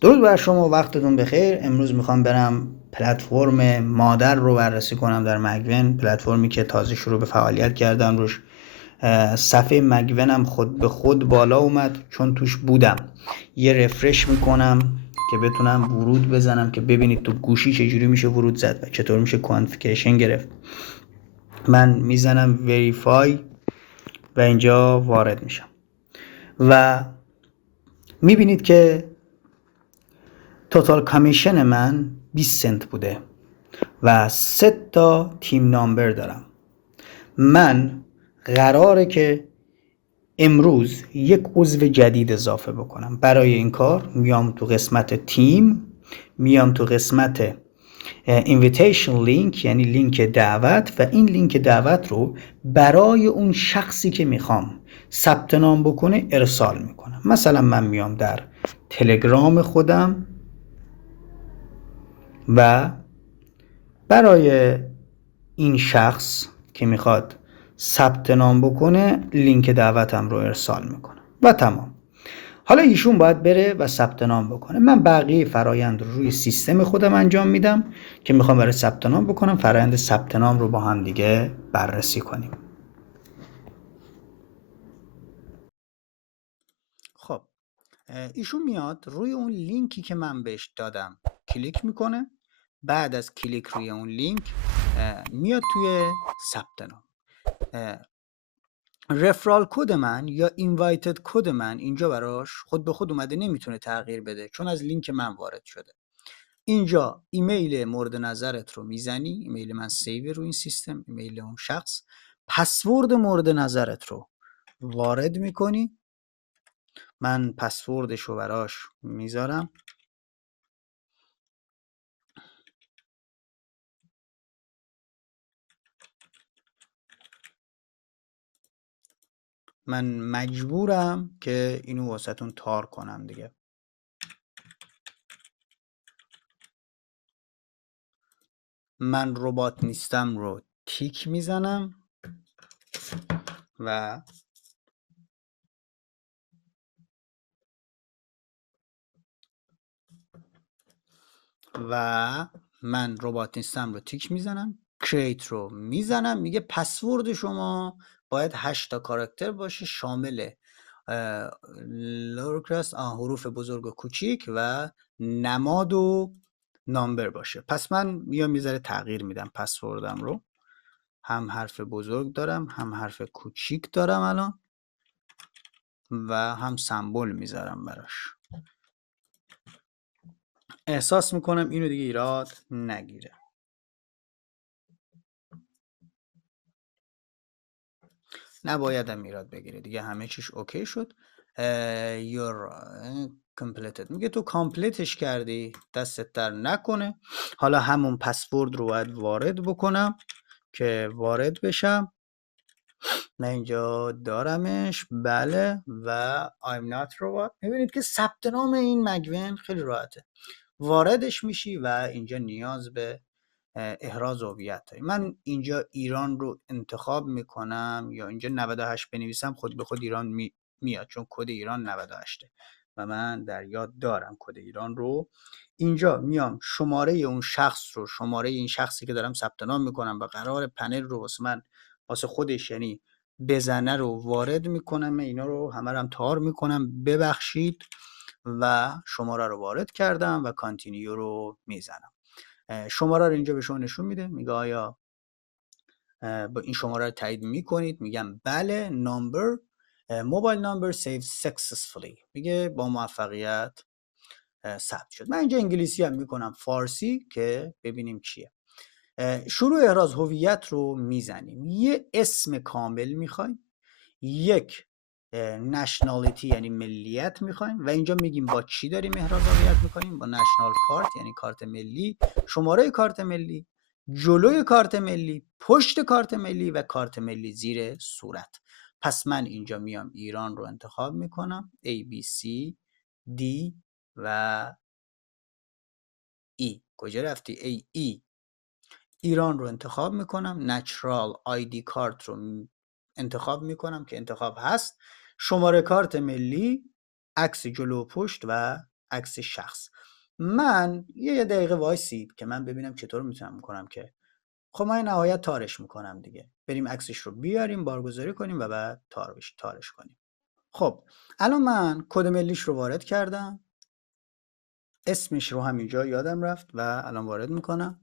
درود بر شما، وقتتون بخیر. امروز میخوام برم پلتفرم مادر رو بررسی کنم در مگون، پلتفرمی که تازه شروع به فعالیت کردم روش. صفحه مگونم خود به خود بالا اومد چون توش بودم. یه رفرش میکنم که بتونم ورود بزنم که ببینید تو گوشی چجوری میشه ورود زد و چطور میشه کانفیگریشن گرفت. من میزنم وریفای و اینجا وارد میشم و میبینید که توتال کامیشن من 20 سنت بوده و 3 تا تیم نامبر دارم. من قراره که امروز یک عضو جدید اضافه بکنم. برای این کار میام تو قسمت تیم، میام تو قسمت invitation link یعنی لینک دعوت و این لینک دعوت رو برای اون شخصی که میخوام ثبت نام بکنه ارسال میکنم. مثلا من میام در تلگرام خودم و برای این شخص که میخواد ثبت نام بکنه لینک دعوتم رو ارسال میکنم و تمام. حالا ایشون باید بره و ثبت نام بکنه. من بقیه فرایند رو روی سیستم خودم انجام میدم که میخوام برای ثبت نام بکنم. فرایند ثبت نام رو با هم دیگه بررسی کنیم. خب ایشون میاد روی اون لینکی که من بهش دادم کلیک میکنه. بعد از کلیک روی اون لینک میاد توی ثبت نام. رفرال کد من یا اینوایتد کد من اینجا براش خود به خود اومده، نمیتونه تغییر بده چون از لینک من وارد شده. اینجا ایمیل مورد نظرت رو میزنی، ایمیل من سیو رو این سیستم، ایمیل اون شخص. پسورد مورد نظرت رو وارد میکنی. من پسوردش رو براش میذارم. من مجبورم که اینو واسهتون تار کنم دیگه. من ربات نیستم رو تیک میزنم و من ربات نیستم رو تیک میزنم. کریت رو میزنم. میگه پسورد شما باید 8 تا کاراکتر باشه، شامل لورکراس حروف بزرگ و کوچیک و نماد و نامبر باشه. پس من میام میذاره تغییر میدم پسوردم رو. هم حرف بزرگ دارم هم حرف کوچیک دارم الان و هم سمبل میذارم براش. احساس میکنم اینو دیگه ایراد نگیره. نبایدم ایراد بگیره دیگه، همه چیش اوکی شد. your completed میگه تو کامپلیتش کردی، دستت در نکنه. حالا همون پسورد رو باید وارد بکنم که وارد بشم. من اینجا دارمش، بله، و I'm not robot. میبینید که ثبت نام این مگون خیلی راحته. واردش میشی و اینجا نیاز به احراز هویت داری. من اینجا ایران رو انتخاب میکنم یا اینجا 98 بنویسم خود به خود ایران میاد چون کد ایران 98 و من در یاد دارم کد ایران رو. اینجا میام شماره اون شخص رو، شماره این شخصی که دارم ثبت نام میکنم و قرار پنل رو واسه من واسه خودش یعنی بزنه رو وارد میکنم. اینا رو همه رو هم تار میکنم، ببخشید، و شماره رو وارد کردم و کانتینیو رو میزنم. شماره رو اینجا به شما نشون میده، میگه آیا با این شماره رو تایید میکنید؟ میگم بله. نامبر موبایل نامبر سیو سکسسفولی، میگه با موفقیت ثبت شد. من اینجا انگلیسی هم میکنم فارسی که ببینیم چیه. شروع احراز هویت رو میزنیم. یه اسم کامل میخوایم، یک نشنالیتی یعنی ملیت میخوایم و اینجا میگیم با چی داریم احراز هویت میکنیم. با نشنال کارت یعنی کارت ملی، شماره کارت ملی، جلوی کارت ملی، پشت کارت ملی و کارت ملی زیر صورت. پس من اینجا میام ایران رو انتخاب میکنم، A B C D و E. کجا رفتی؟ E. ایران رو انتخاب میکنم. نچرال آیدی کارت رو انتخاب میکنم که انتخاب هست. شماره کارت ملی، عکس جلو و پشت و عکس شخص. من یه دقیقه وایسید که من ببینم چطور میتونم کنم که خب من نهایت تارش میکنم دیگه. بریم عکسش رو بیاریم بارگذاری کنیم و بعد تارش کنیم. خب الان من کد ملیش رو وارد کردم، اسمش رو همینجا یادم رفت و الان وارد میکنم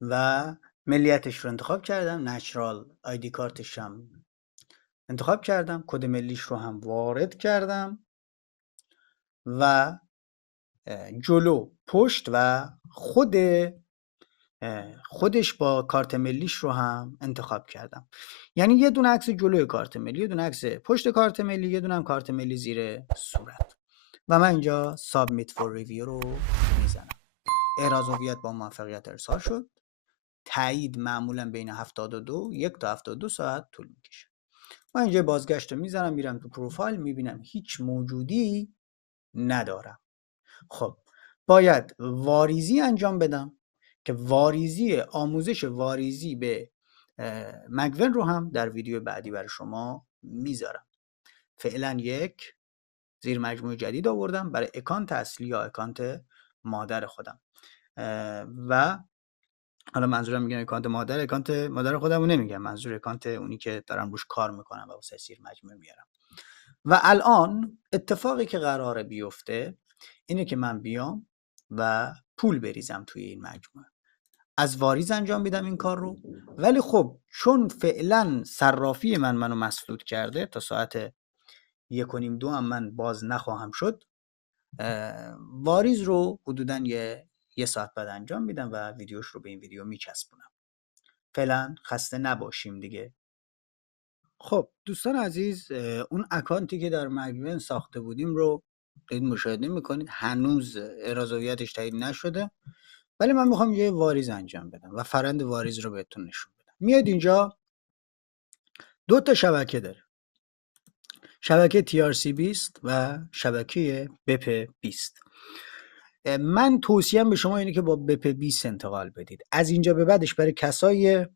و ملیتش رو انتخاب کردم، نچرال آیدی کارتش هم انتخاب کردم، کد ملیش رو هم وارد کردم و جلو پشت و خودش با کارت ملیش رو هم انتخاب کردم. یعنی یه دونه عکس جلوی کارت ملی، یه دونه عکس پشت کارت ملی، یه دونه هم کارت ملی زیر صورت. و من اینجا سابمیت فور ریویو رو میزنم. احراز هویت با موفقیت ارسال شد. تایید معمولا بین 1 تا 72 ساعت طول میکشه. من اینجا بازگشت رو میزنم، میرم تو پروفایل، میبینم هیچ موجودی ندارم. خب باید واریزی انجام بدم که آموزش واریزی به مگون رو هم در ویدیو بعدی برای شما میذارم. فعلا یک زیر مجموعه جدید آوردم برای اکانت اصلی یا اکانت مادر خودم و حالا منظورم میگم اکانت مادر خودم رو نمیگم، منظور اکانت اونی که دارم روش کار میکنم و واسه زیر مجموعه میارم. و الان اتفاقی که قراره بیفته اینه که من بیام و پول بریزم توی این مجموعه. از واریز انجام میدم این کار رو، ولی خب چون فعلا صرافی منو مسدود کرده تا ساعت 1:30-2 هم من باز نخواهم شد، واریز رو حدوداً یه ساعت بعد انجام میدم و ویدیوش رو به این ویدیو میچسبونم. فعلا خسته نباشیم دیگه. خب دوستان عزیز، اون اکانتی که در مگون ساخته بودیم رو دارید مشاهده میکنید. هنوز احراز هویتش تایید نشده، ولی من میخوام یه واریز انجام بدم و فرآیند واریز رو بهتون نشون بدم. میاد اینجا 2 تا شبکه داره، شبکه TRC20 و شبکه BP20. من توصیهم به شما اینه که با BP20 انتقال بدید. از اینجا به بعدش برای کسایی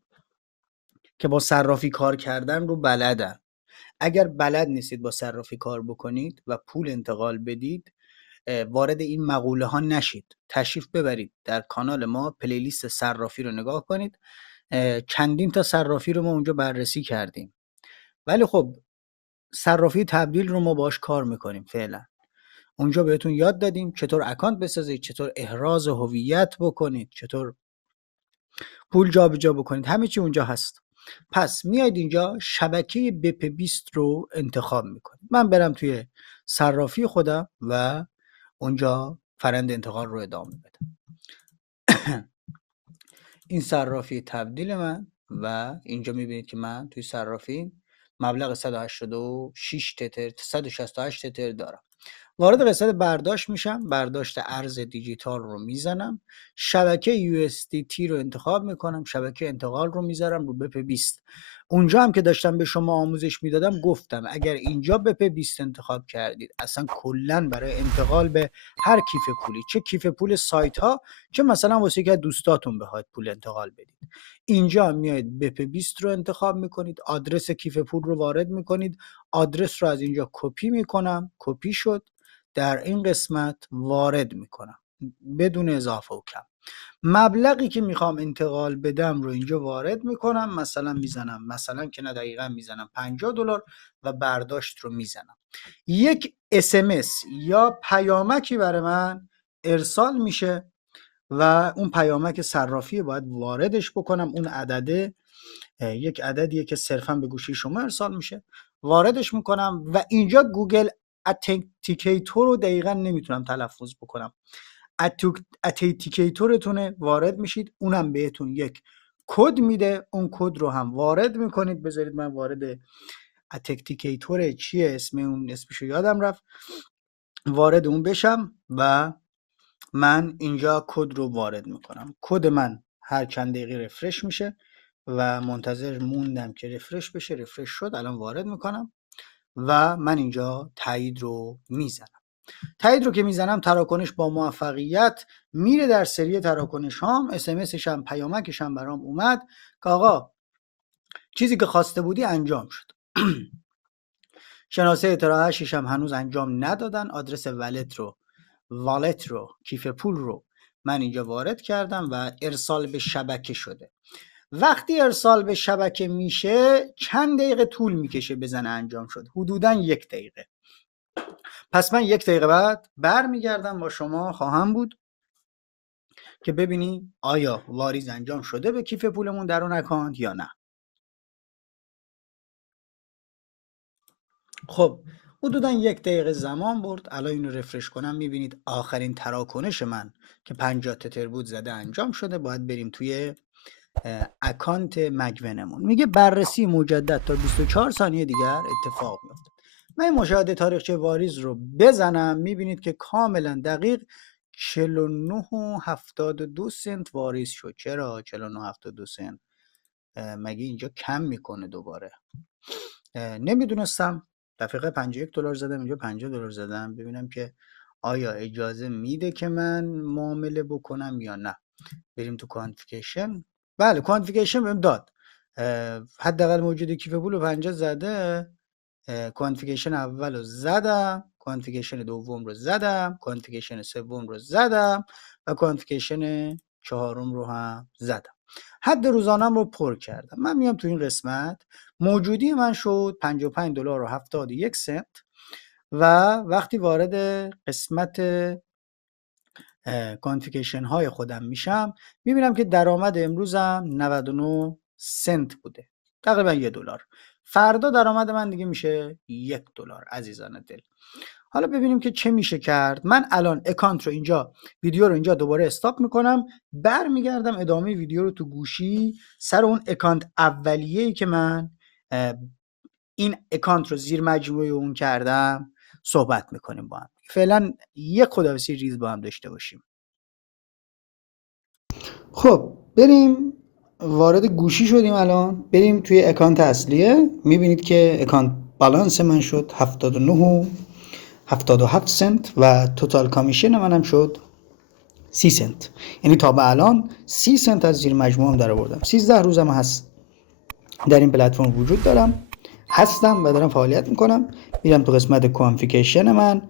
که با صرافی کار کردن رو بلدن. اگر بلد نیستید با صرافی کار بکنید و پول انتقال بدید، وارد این مقوله ها نشید. تشریف ببرید در کانال ما، پلیلیست صرافی رو نگاه کنید. چندین تا صرافی رو ما اونجا بررسی کردیم، ولی خب صرافی تبدیل رو ما باش کار میکنیم. فعلا اونجا بهتون یاد دادیم چطور اکانت بسازید، چطور احراز هویت بکنید، چطور پول جابجا بکنید، همه چی اونجا هست. پس میاید اینجا شبکه BP20 رو انتخاب میکنید. من برم توی صرافی خودم و اونجا فرآیند انتقال رو ادامه بدم. این صرافی تبدیل من و اینجا میبینید که من توی صرافی مبلغ 186 تتر 168 تتر دارم. وارد قسمت برداشت میشم، برداشت ارز دیجیتال رو میزنم، شبکه USDT رو انتخاب میکنم، شبکه انتقال رو میذارم رو BP20. اونجا هم که داشتم به شما آموزش میدادم گفتم اگر اینجا BP20 انتخاب کردید اصلا کلا برای انتقال به هر کیف پولی، چه کیف پول سایت ها، چه مثلا واسه که دوستاتون بخواید پول انتقال بدید، اینجا میایید BP20 رو انتخاب میکنید، آدرس کیف پول رو وارد میکنید، آدرس رو از اینجا کپی میکنم، کپی شد، در این قسمت وارد میکنم بدون اضافه و کم. مبلغی که میخوام انتقال بدم رو اینجا وارد میکنم، مثلا که نه دقیقا میزنم $50 و برداشت رو میزنم. یک SMS یا پیامکی برای من ارسال میشه و اون پیامک صرافی باید واردش بکنم. اون عدده یک عددیه که صرفا به گوشی شما ارسال میشه، واردش میکنم و اینجا گوگل اتنتیکیتور رو دقیقا نمیتونم تلفظ بکنم. اتنتیکیتورتونه وارد میشید، اونم بهتون یک کد میده، اون کد رو هم وارد میکنید. بذارید من وارد اتنتیکیتور چیه اسمشو یادم رفت، وارد اون بشم و من اینجا کد رو وارد میکنم. کد من هر چند دقیقه رفرش میشه و منتظر موندم که رفرش بشه. رفرش شد، الان وارد میکنم و من اینجا تایید رو میزنم. تایید رو که میزنم تراکنش با موفقیت میره در سری تراکنش هام. اسمسش هم پیامکش هم برام اومد که آقا چیزی که خواسته بودی انجام شد. شناسه اطلاع 8 هم هنوز انجام ندادن. آدرس والت رو کیف پول رو من اینجا وارد کردم و ارسال به شبکه شده. وقتی ارسال به شبکه میشه چند دقیقه طول میکشه بزنه انجام شد؟ حدوداً 1 دقیقه. پس من 1 دقیقه بعد برمیگردم با شما خواهم بود که ببینیم آیا واریز انجام شده به کیف پولمون در اون اکانت یا نه. خب حدوداً 1 دقیقه زمان برد. الان اینو رفرش کنم میبینید آخرین تراکنش من که 50 تتر بود زده انجام شده. باید بریم توی اکانت مگونمون. میگه بررسی مجدد تا 24 ثانیه دیگر اتفاق میفته. من مشاهده تاریخچه واریز رو بزنم میبینید که کاملا دقیق 49.72 واریز شد. چرا 49.72 مگه اینجا کم میکنه دوباره؟ نمیدونستم. دفعه $51 زدم، اینجا $50 زدم. ببینم که آیا اجازه میده که من معامله بکنم یا نه. بریم تو کانفیگریشن. بله کانفیگریشن بهم داد. حداقل موجود کیف پول رو 50 زده. کانفیگریشن اول رو زدم، کانفیگریشن دوم رو زدم، کانفیگریشن سوم رو زدم و کانفیگریشن چهارم رو هم زدم. حد روزانم رو پر کردم. من میام تو این قسمت موجودی من شد $55.71 و وقتی وارد قسمت کانفیگریشن های خودم میشم میبینم که درآمد امروزم 99 سنت بوده، تقریبا $1. فردا درآمد من دیگه میشه $1 عزیزان دل. حالا ببینیم که چه میشه کرد. من الان اکانت رو اینجا، ویدیو رو اینجا دوباره استاپ میکنم، برمیگردم ادامه ویدیو رو تو گوشی سر اون اکانت اولیه‌ای که من این اکانت رو زیر مجموعه اون کردم صحبت میکنیم با هم. فعلا یک خداحافظی ریز با هم داشته باشیم. خب بریم وارد گوشی شدیم. الان بریم توی اکانت اصلیه. میبینید که اکانت بالانس من شد 79.77 سنت و توتال کامیشن منم شد 30 سنت. یعنی تا به الان 30 سنت از زیر مجموعم در آوردم. 13 روزم هست در این پلتفرم وجود دارم، هستم و دارم فعالیت میکنم. میرم تو قسمت کانفیگریشن من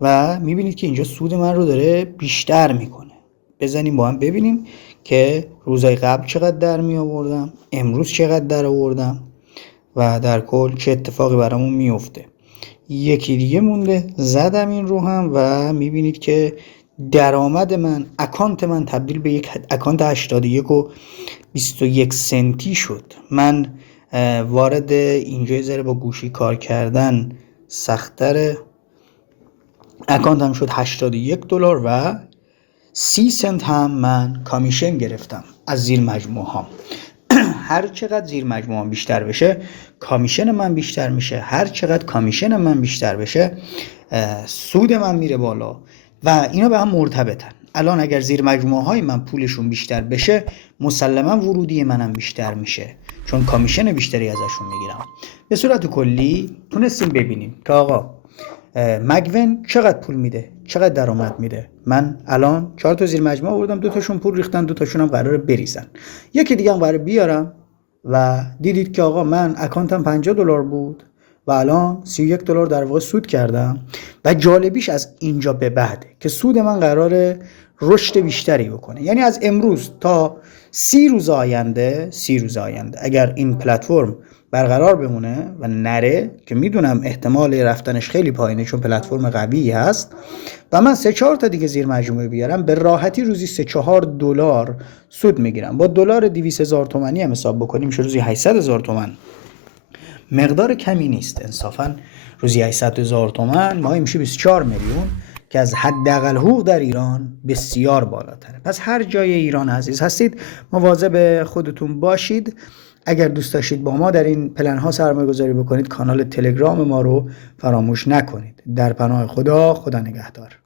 و میبینید که اینجا سود من رو داره بیشتر میکنه. بزنیم با هم ببینیم که روزهای قبل چقدر در می آوردم، امروز چقدر در آوردم و در کل چه اتفاقی برامون میفته. یکی دیگه مونده، زدم این رو هم و میبینید که درآمد من، اکانت من تبدیل به یک اکانت 81 سنتی شد. من وارد اینجا ذره با گوشی کار کردن سخت‌تره. اکانت هم شد $81 و 30 سنت هم من کامیشن گرفتم از زیر مجموعه ها. هر چقدر زیر مجموعه هم بیشتر بشه کامیشن من بیشتر میشه، هر چقدر کامیشن من بیشتر بشه سود من میره بالا و اینا به هم مرتبطن. الان اگر زیر مجموعه های من پولشون بیشتر بشه مسلما ورودی منم بیشتر میشه چون کامیشن بیشتری ازشون میگیرم. به صورت کلی تونستیم ببینیم که آقا مگون چقدر پول میده، چقدر درآمد میده. من الان 4 تا زیر مجموعه آوردم، 2 تاشون پول ریختن، 2 تاشون هم قراره بریزن، یکی دیگه هم قراره بیارم و دیدید که آقا من اکانتم $50 بود و الان $31 در واقع سود کردم. و جالبیش از اینجا به بعده که سود من قراره رشد بیشتری بکنه. یعنی از امروز تا 30 روز آینده اگر این پلتفرم برقرار بمونه و نره، که میدونم احتمال رفتنش خیلی پایینه چون پلتفرم قوی هست، و من 3-4 تا دیگه زیر مجموعه بیارم، به راحتی روزی $3-4 سود میگیرم. با دلار 200,000 تومانی هم حساب بکنیم میشه روزی 800,000 تومان. مقدار کمی نیست انصافا. روزی 800,000 تومان ماهی میشه 24 میلیون که از حداقل حقوق در ایران بسیار بالاتره. پس هر جای ایران عزیز هستید مواظب خودتون باشید. اگر دوست داشتید با ما در این پلن ها سرمایه گذاری بکنید کانال تلگرام ما رو فراموش نکنید. در پناه خدا، خدا نگهدار.